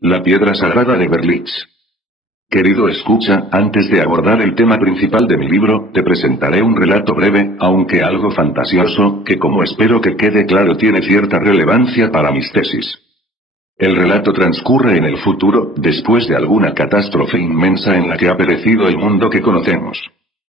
La piedra sagrada de Berlitz. Querido escucha, antes de abordar el tema principal de mi libro, te presentaré un relato breve, aunque algo fantasioso, que como espero que quede claro tiene cierta relevancia para mis tesis. El relato transcurre en el futuro, después de alguna catástrofe inmensa en la que ha perecido el mundo que conocemos.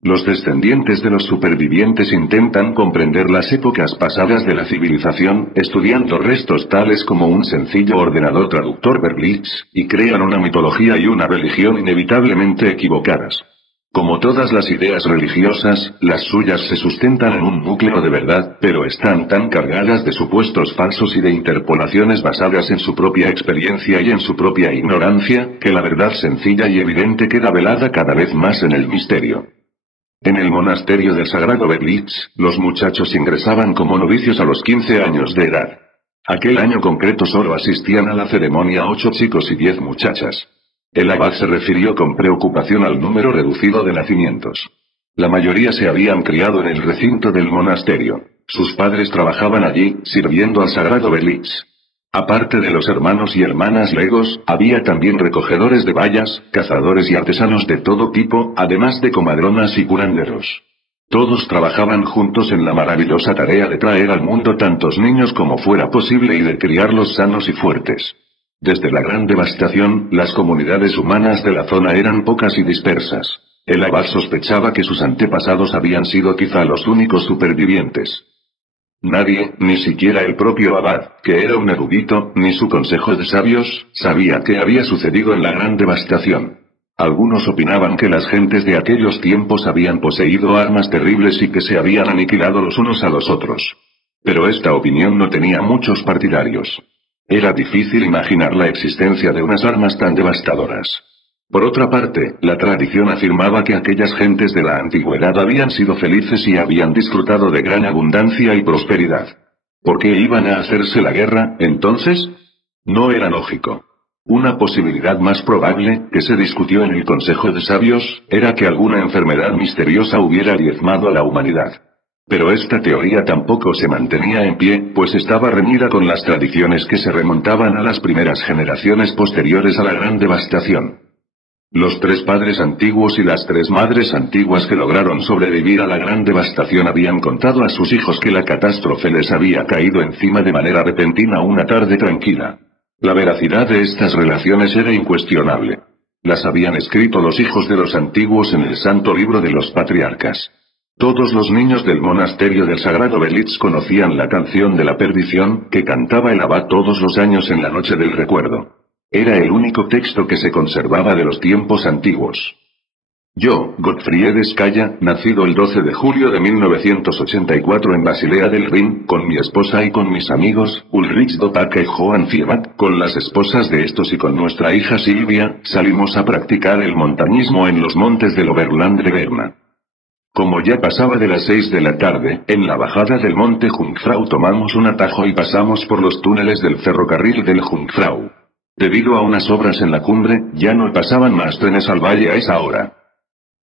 Los descendientes de los supervivientes intentan comprender las épocas pasadas de la civilización, estudiando restos tales como un sencillo ordenador traductor Berlitz, y crean una mitología y una religión inevitablemente equivocadas. Como todas las ideas religiosas, las suyas se sustentan en un núcleo de verdad, pero están tan cargadas de supuestos falsos y de interpolaciones basadas en su propia experiencia y en su propia ignorancia, que la verdad sencilla y evidente queda velada cada vez más en el misterio. En el monasterio del Sagrado Berlitz, los muchachos ingresaban como novicios a los 15 años de edad. Aquel año concreto solo asistían a la ceremonia 8 chicos y 10 muchachas. El abad se refirió con preocupación al número reducido de nacimientos. La mayoría se habían criado en el recinto del monasterio. Sus padres trabajaban allí, sirviendo al Sagrado Berlitz. Aparte de los hermanos y hermanas legos, había también recogedores de bayas, cazadores y artesanos de todo tipo, además de comadronas y curanderos. Todos trabajaban juntos en la maravillosa tarea de traer al mundo tantos niños como fuera posible y de criarlos sanos y fuertes. Desde la gran devastación, las comunidades humanas de la zona eran pocas y dispersas. El abad sospechaba que sus antepasados habían sido quizá los únicos supervivientes. Nadie, ni siquiera el propio abad, que era un erudito, ni su consejo de sabios, sabía qué había sucedido en la gran devastación. Algunos opinaban que las gentes de aquellos tiempos habían poseído armas terribles y que se habían aniquilado los unos a los otros. Pero esta opinión no tenía muchos partidarios. Era difícil imaginar la existencia de unas armas tan devastadoras. Por otra parte, la tradición afirmaba que aquellas gentes de la antigüedad habían sido felices y habían disfrutado de gran abundancia y prosperidad. ¿Por qué iban a hacerse la guerra, entonces? No era lógico. Una posibilidad más probable, que se discutió en el Consejo de Sabios, era que alguna enfermedad misteriosa hubiera diezmado a la humanidad. Pero esta teoría tampoco se mantenía en pie, pues estaba reñida con las tradiciones que se remontaban a las primeras generaciones posteriores a la gran devastación. Los 3 padres antiguos y las 3 madres antiguas que lograron sobrevivir a la gran devastación habían contado a sus hijos que la catástrofe les había caído encima de manera repentina una tarde tranquila. La veracidad de estas relaciones era incuestionable. Las habían escrito los hijos de los antiguos en el Santo Libro de los Patriarcas. Todos los niños del monasterio del Sagrado Berlitz conocían la canción de la perdición, que cantaba el abad todos los años en la noche del recuerdo. Era el único texto que se conservaba de los tiempos antiguos. Yo, Gottfried Skaya, nacido el 12 de julio de 1984 en Basilea del Rin, con mi esposa y con mis amigos, Ulrich Dopaka y Johan Fiebat, con las esposas de estos y con nuestra hija Silvia, salimos a practicar el montañismo en los montes del Oberland de Berna. Como ya pasaba de las 6 de la tarde, en la bajada del monte Jungfrau tomamos un atajo y pasamos por los túneles del ferrocarril del Jungfrau. Debido a unas obras en la cumbre, ya no pasaban más trenes al valle a esa hora.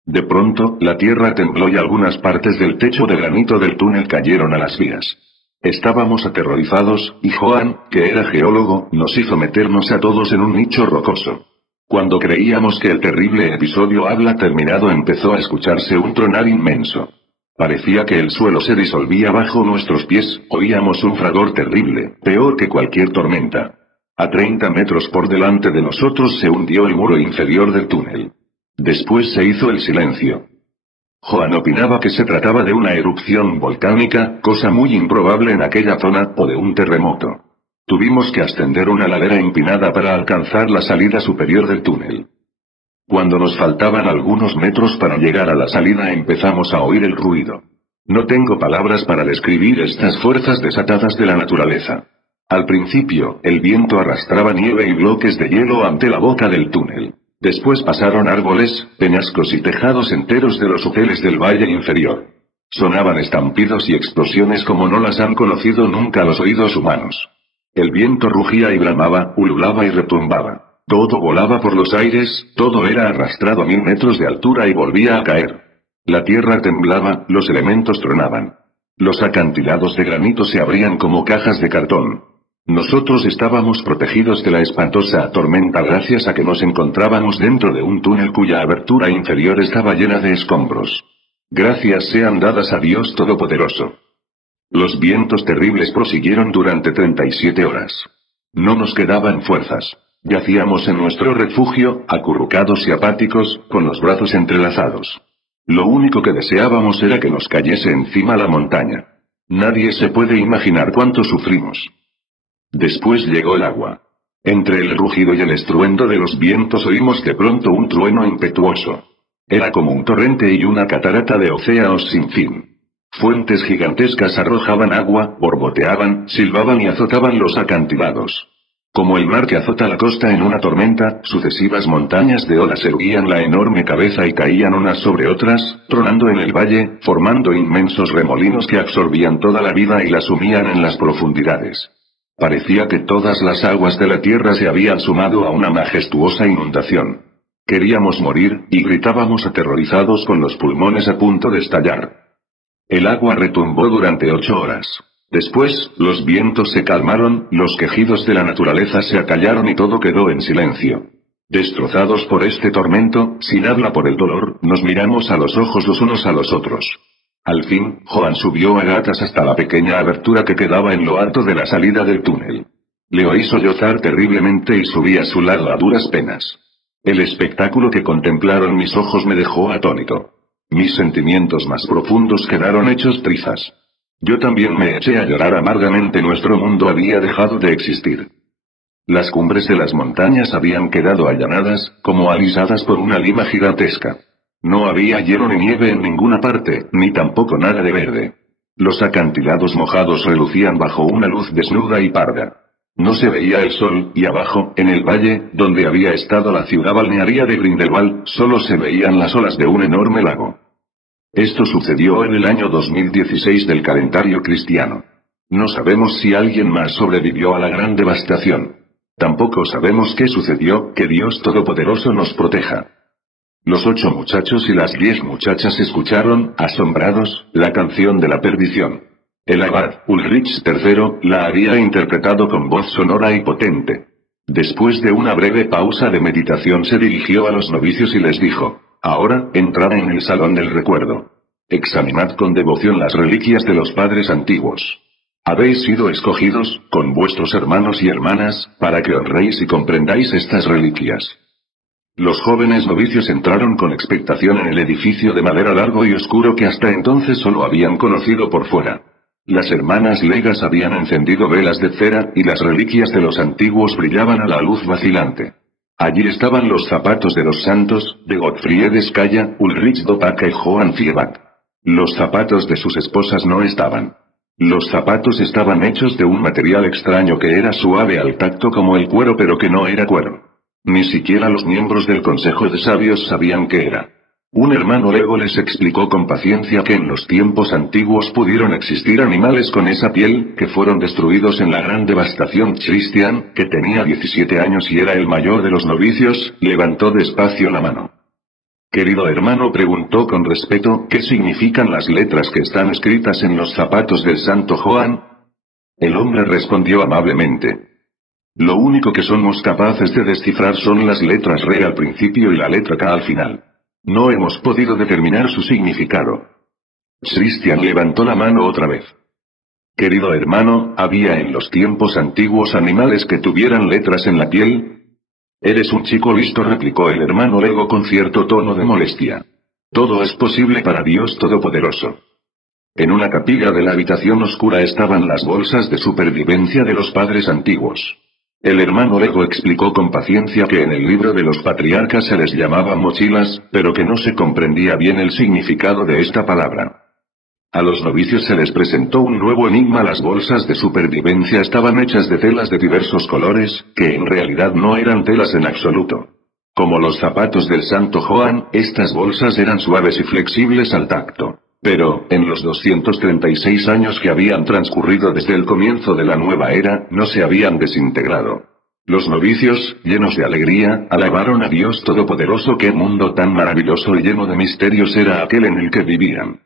De pronto, la tierra tembló y algunas partes del techo de granito del túnel cayeron a las vías. Estábamos aterrorizados, y Johan, que era geólogo, nos hizo meternos a todos en un nicho rocoso. Cuando creíamos que el terrible episodio había terminado, empezó a escucharse un tronar inmenso. Parecía que el suelo se disolvía bajo nuestros pies, oíamos un fragor terrible, peor que cualquier tormenta. A 30 metros por delante de nosotros se hundió el muro inferior del túnel. Después se hizo el silencio. Johan opinaba que se trataba de una erupción volcánica, cosa muy improbable en aquella zona, o de un terremoto. Tuvimos que ascender una ladera empinada para alcanzar la salida superior del túnel. Cuando nos faltaban algunos metros para llegar a la salida empezamos a oír el ruido. No tengo palabras para describir estas fuerzas desatadas de la naturaleza. Al principio, el viento arrastraba nieve y bloques de hielo ante la boca del túnel. Después pasaron árboles, peñascos y tejados enteros de los hoteles del valle inferior. Sonaban estampidos y explosiones como no las han conocido nunca los oídos humanos. El viento rugía y bramaba, ululaba y retumbaba. Todo volaba por los aires, todo era arrastrado a 1000 metros de altura y volvía a caer. La tierra temblaba, los elementos tronaban. Los acantilados de granito se abrían como cajas de cartón. Nosotros estábamos protegidos de la espantosa tormenta gracias a que nos encontrábamos dentro de un túnel cuya abertura inferior estaba llena de escombros. Gracias sean dadas a Dios Todopoderoso. Los vientos terribles prosiguieron durante 37 horas. No nos quedaban fuerzas. Yacíamos en nuestro refugio, acurrucados y apáticos, con los brazos entrelazados. Lo único que deseábamos era que nos cayese encima la montaña. Nadie se puede imaginar cuánto sufrimos. Después llegó el agua. Entre el rugido y el estruendo de los vientos oímos de pronto un trueno impetuoso. Era como un torrente y una catarata de océanos sin fin. Fuentes gigantescas arrojaban agua, borboteaban, silbaban y azotaban los acantilados. Como el mar que azota la costa en una tormenta, sucesivas montañas de olas erguían la enorme cabeza y caían unas sobre otras, tronando en el valle, formando inmensos remolinos que absorbían toda la vida y la sumían en las profundidades. Parecía que todas las aguas de la tierra se habían sumado a una majestuosa inundación. Queríamos morir, y gritábamos aterrorizados con los pulmones a punto de estallar. El agua retumbó durante 8 horas. Después, los vientos se calmaron, los quejidos de la naturaleza se acallaron y todo quedó en silencio. Destrozados por este tormento, sin habla por el dolor, nos miramos a los ojos los unos a los otros. Al fin, Joan subió a gatas hasta la pequeña abertura que quedaba en lo alto de la salida del túnel. Le oí sollozar terriblemente y subí a su lado a duras penas. El espectáculo que contemplaron mis ojos me dejó atónito. Mis sentimientos más profundos quedaron hechos trizas. Yo también me eché a llorar amargamente. Nuestro mundo había dejado de existir. Las cumbres de las montañas habían quedado allanadas, como alisadas por una lima gigantesca. No había hielo ni nieve en ninguna parte, ni tampoco nada de verde. Los acantilados mojados relucían bajo una luz desnuda y parda. No se veía el sol, y abajo, en el valle, donde había estado la ciudad balnearia de Grindelwald, solo se veían las olas de un enorme lago. Esto sucedió en el año 2016 del calendario cristiano. No sabemos si alguien más sobrevivió a la gran devastación. Tampoco sabemos qué sucedió. Que Dios Todopoderoso nos proteja. Los 8 muchachos y las 10 muchachas escucharon, asombrados, la canción de la perdición. El abad, Ulrich III, la había interpretado con voz sonora y potente. Después de una breve pausa de meditación se dirigió a los novicios y les dijo: ahora, entrad en el salón del recuerdo. Examinad con devoción las reliquias de los padres antiguos. Habéis sido escogidos, con vuestros hermanos y hermanas, para que honréis y comprendáis estas reliquias. Los jóvenes novicios entraron con expectación en el edificio de madera largo y oscuro que hasta entonces solo habían conocido por fuera. Las hermanas legas habían encendido velas de cera, y las reliquias de los antiguos brillaban a la luz vacilante. Allí estaban los zapatos de los santos, de Gottfried Skaya, Ulrich Dopaca y Johann Fiebach. Los zapatos de sus esposas no estaban. Los zapatos estaban hechos de un material extraño que era suave al tacto como el cuero, pero que no era cuero. Ni siquiera los miembros del Consejo de Sabios sabían qué era. Un hermano lego les explicó con paciencia que en los tiempos antiguos pudieron existir animales con esa piel, que fueron destruidos en la gran devastación. Christian, que tenía 17 años y era el mayor de los novicios, levantó despacio la mano. Querido hermano, preguntó con respeto, ¿qué significan las letras que están escritas en los zapatos del santo Joan? El hombre respondió amablemente: lo único que somos capaces de descifrar son las letras R al principio y la letra K al final. No hemos podido determinar su significado. Christian levantó la mano otra vez. Querido hermano, ¿había en los tiempos antiguos animales que tuvieran letras en la piel? Eres un chico listo, replicó el hermano lego con cierto tono de molestia. Todo es posible para Dios Todopoderoso. En una capilla de la habitación oscura estaban las bolsas de supervivencia de los padres antiguos. El hermano lego explicó con paciencia que en el libro de los patriarcas se les llamaba mochilas, pero que no se comprendía bien el significado de esta palabra. A los novicios se les presentó un nuevo enigma. Las bolsas de supervivencia estaban hechas de telas de diversos colores, que en realidad no eran telas en absoluto. Como los zapatos del santo Joan, estas bolsas eran suaves y flexibles al tacto. Pero, en los 236 años que habían transcurrido desde el comienzo de la nueva era, no se habían desintegrado. Los novicios, llenos de alegría, alabaron a Dios Todopoderoso. Qué mundo tan maravilloso y lleno de misterios era aquel en el que vivían.